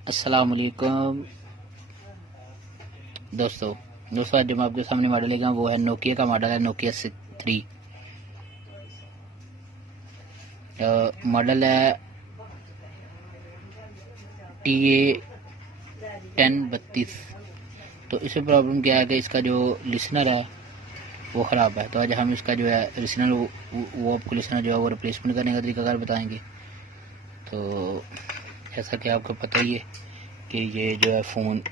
अस्सलाम वालेकुम दोस्तों। आज जो मैं आपके सामने मॉडल लेगा वो है नोकिया का मॉडल है, नोकिया 3। मॉडल है TA1032। तो इसमें प्रॉब्लम क्या है कि इसका जो लिसनर है वो ख़राब है। तो आज हम इसका जो है लिसनर वो आपको लिसनर जो है वो रिप्लेसमेंट करने का तरीकाकार बताएंगे। तो जैसा कि आपको पता ही है कि ये जो है फ़ोन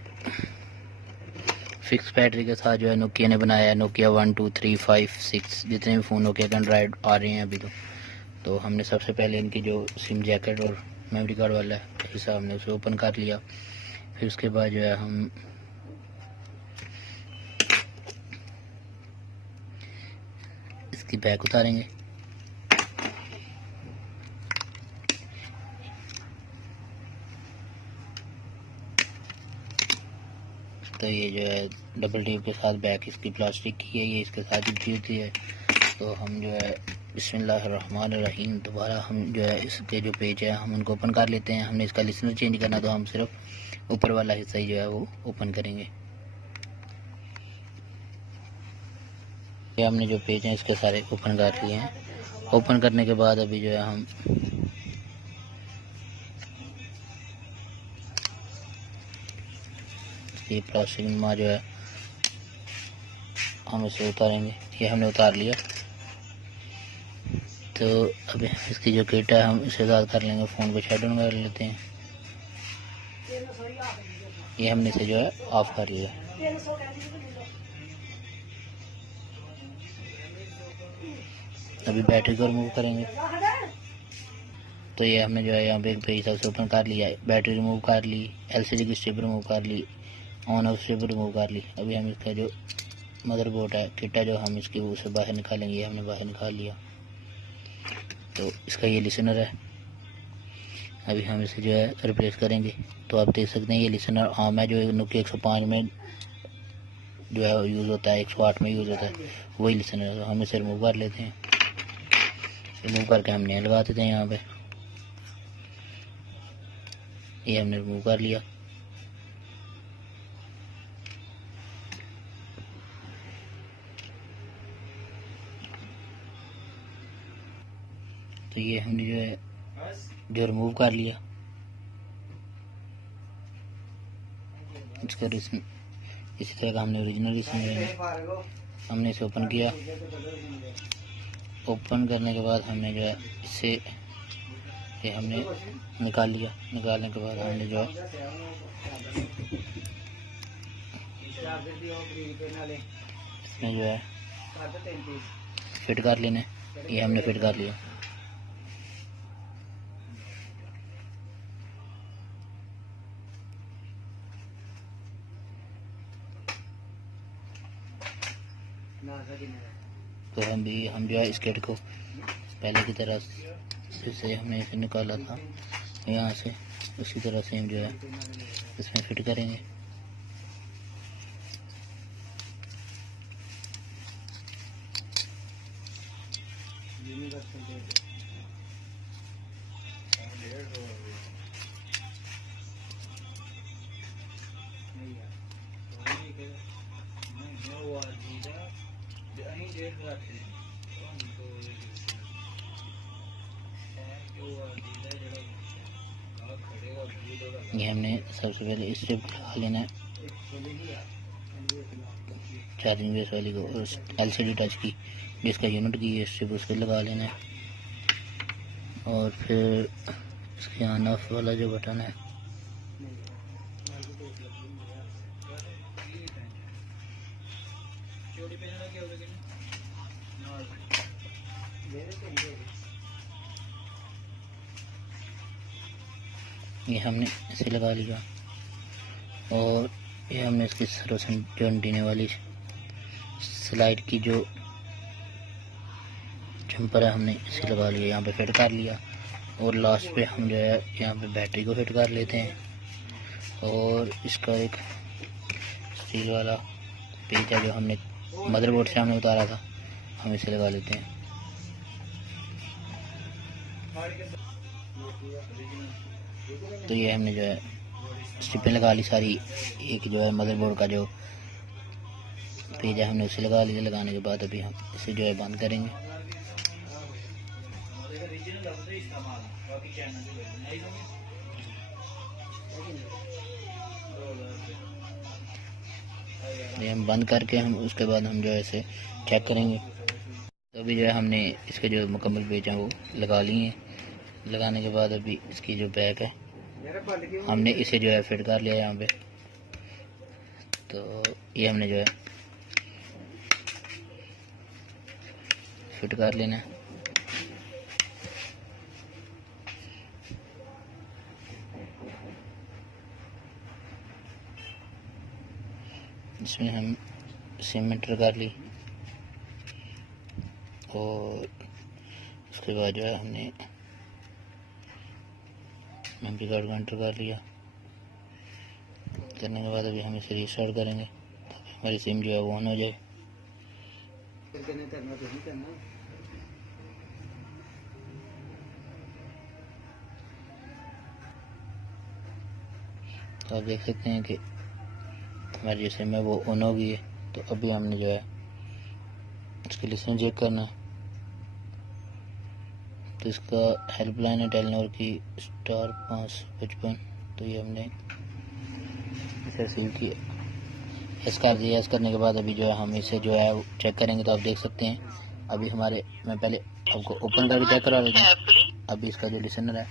फिक्स बैटरी के साथ जो है नोकिया ने बनाया है। नोकिया 1 2 3 5 6 जितने भी फ़ोन नोकिया के एंड्रॉयड आ रहे हैं अभी तो हमने सबसे पहले इनकी जो सिम जैकेट और मेमोरी कार्ड वाला है हिस्सा हमने उसे ओपन कर लिया। फिर उसके बाद जो है हम इसकी बैक उतारेंगे। तो ये जो है डबल टेप के साथ बैक इसकी प्लास्टिक की है, ये इसके साथ ही होती है। तो हम जो है बिस्मिल्लाहिर्रहमानिर्रहीम दोबारा हम जो है इसके जो पेज है हम उनको ओपन कर लेते हैं। हमने इसका लिसनर चेंज करना तो हम सिर्फ ऊपर वाला हिस्सा ही जो है वो ओपन करेंगे। ये हमने जो पेज हैं इसके सारे ओपन कर लिए हैं। ओपन करने के बाद अभी जो है हम ये प्लास्टिक नुमा जो है हम इसे उतारेंगे। ये हमने उतार लिया। तो अभी इसकी जो किट है हम इसे आज़ाद कर लेंगे, फ़ोन को शट डाउन कर लेते हैं। ये हमने इसे जो है ऑफ कर लिया। अभी बैटरी को रिमूव करेंगे। तो ये हमने जो है यहाँ पे एक पेज था उसे ओपन कर लिया, बैटरी रिमूव कर ली, LCD की स्ट्रिप रिमूव कर ली, ऑन ऑफ स्ट्रिप रिमूव कर ली। अभी हम इसका जो मदरबोर्ड है किट है जो हम इसकी उसे बाहर निकालेंगे। ये हमने बाहर निकाल लिया। तो इसका ये लिसनर है। अभी हम इसे जो है रिप्लेस करेंगे। तो आप देख सकते हैं ये लिसनर आम है जो नोकिया 105 में जो है यूज़ होता है, 108 में यूज़ होता है, वही लिसनर है। तो हम इसे रिमूव कर लेते हैं। रिमूव करके हम नया लगा देते हैं यहाँ पे। ये हमने रिमूव कर लिया। तो ये हमने जो है जो रिमूव कर लिया। इसका इसी तरह का हमने ओरिजिनल लिसनर हमने इसे ओपन किया। ओपन करने के बाद हमने जो है इससे ये हमने निकाल लिया। निकालने के बाद हमने जो है इसमें जो है फिट कर लेने। ये हमने फिट कर लिया। तो हम जो है इस किट को पहले की तरह से हमने इसे निकाला था यहाँ से, उसी तरह से हम जो है इसमें फिट करेंगे। ये हमने सबसे पहले स्ट्रिप लगा लेना है चार्जिंग बेस वाली को, और LCD टच की जिसका यूनिट की ये स्ट्रिप उसको लगा लेना है। और फिर इसके ऑन ऑफ वाला जो बटन है ये हमने इसे लगा लिया। और ये हमने इसकी सरोसन जो देने वाली स्लाइड की जो जम्पर है हमने इसे लगा लिया, यहाँ पे फिट कर लिया। और लास्ट पे हम जो है यहाँ पे बैटरी को फिट कर लेते हैं। और इसका एक स्टील वाला पेज है जो हमने मदरबोर्ड से हमने उतारा था, हम इसे लगा लेते हैं। तो ये हमने जो है स्ट्रिपें लगा ली सारी। एक जो है मदरबोर्ड का जो पेज है हमने उसे लगा लिया। लगाने के बाद अभी हम इसे जो है बंद करेंगे। ये हम बंद करके हम उसके बाद हम जो है इसे चेक करेंगे। तो अभी जो है हमने इसके जो मुकम्मल पेज हैं वो लगा लिए हैं। लगाने के बाद अभी इसकी जो बैक है हमने इसे जो है फिट कर लिया यहाँ पे। तो ये हमने जो है फिट कर लेना है। इसमें हम सिम एंटर कर ली और उसके बाद जो है हमने मेमोरी कार्ड को एंटर कर लिया। करने के बाद अभी हम इसे रीस्टार्ट करेंगे ताकि हमारी सिम जो है वो ऑन हो जाए। तो आप देख सकते हैं कि हमारी जो सिम है वो ऑन हो गई है। तो अभी हमने जो है इसके लिसन चेक करना है। तो इसका हेल्पलाइन है टेलीनॉर की *555। तो ये हमने इसे रिसीव किया, एस कर दिया। एस करने के बाद अभी जो है हम इसे जो है चेक करेंगे। तो आप देख सकते हैं अभी हमारे, मैं पहले आपको ओपन करके चेक करा देता हूँ। अभी इसका जो लिसनर है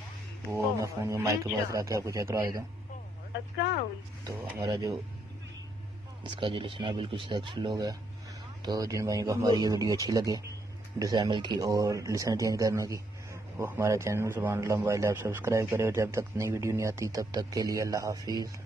वो मैं फ़ोन के माइक के पास रख के आपको चेक करवा देता हूँ। तो हमारा जो इसका जो लिसनर बिल्कुल सक्सेसफुल हो गया। तो जिन भाइयों को हमारी ये वीडियो अच्छी लगे डिसेबल की और लिसनर चेंज करने की, वो हमारा चैनल सुभान अल्लाह मोबाइल ऐप सब्सक्राइब करें। जब तक नई वीडियो नहीं आती तब तक के लिए अल्लाह हाफिज़।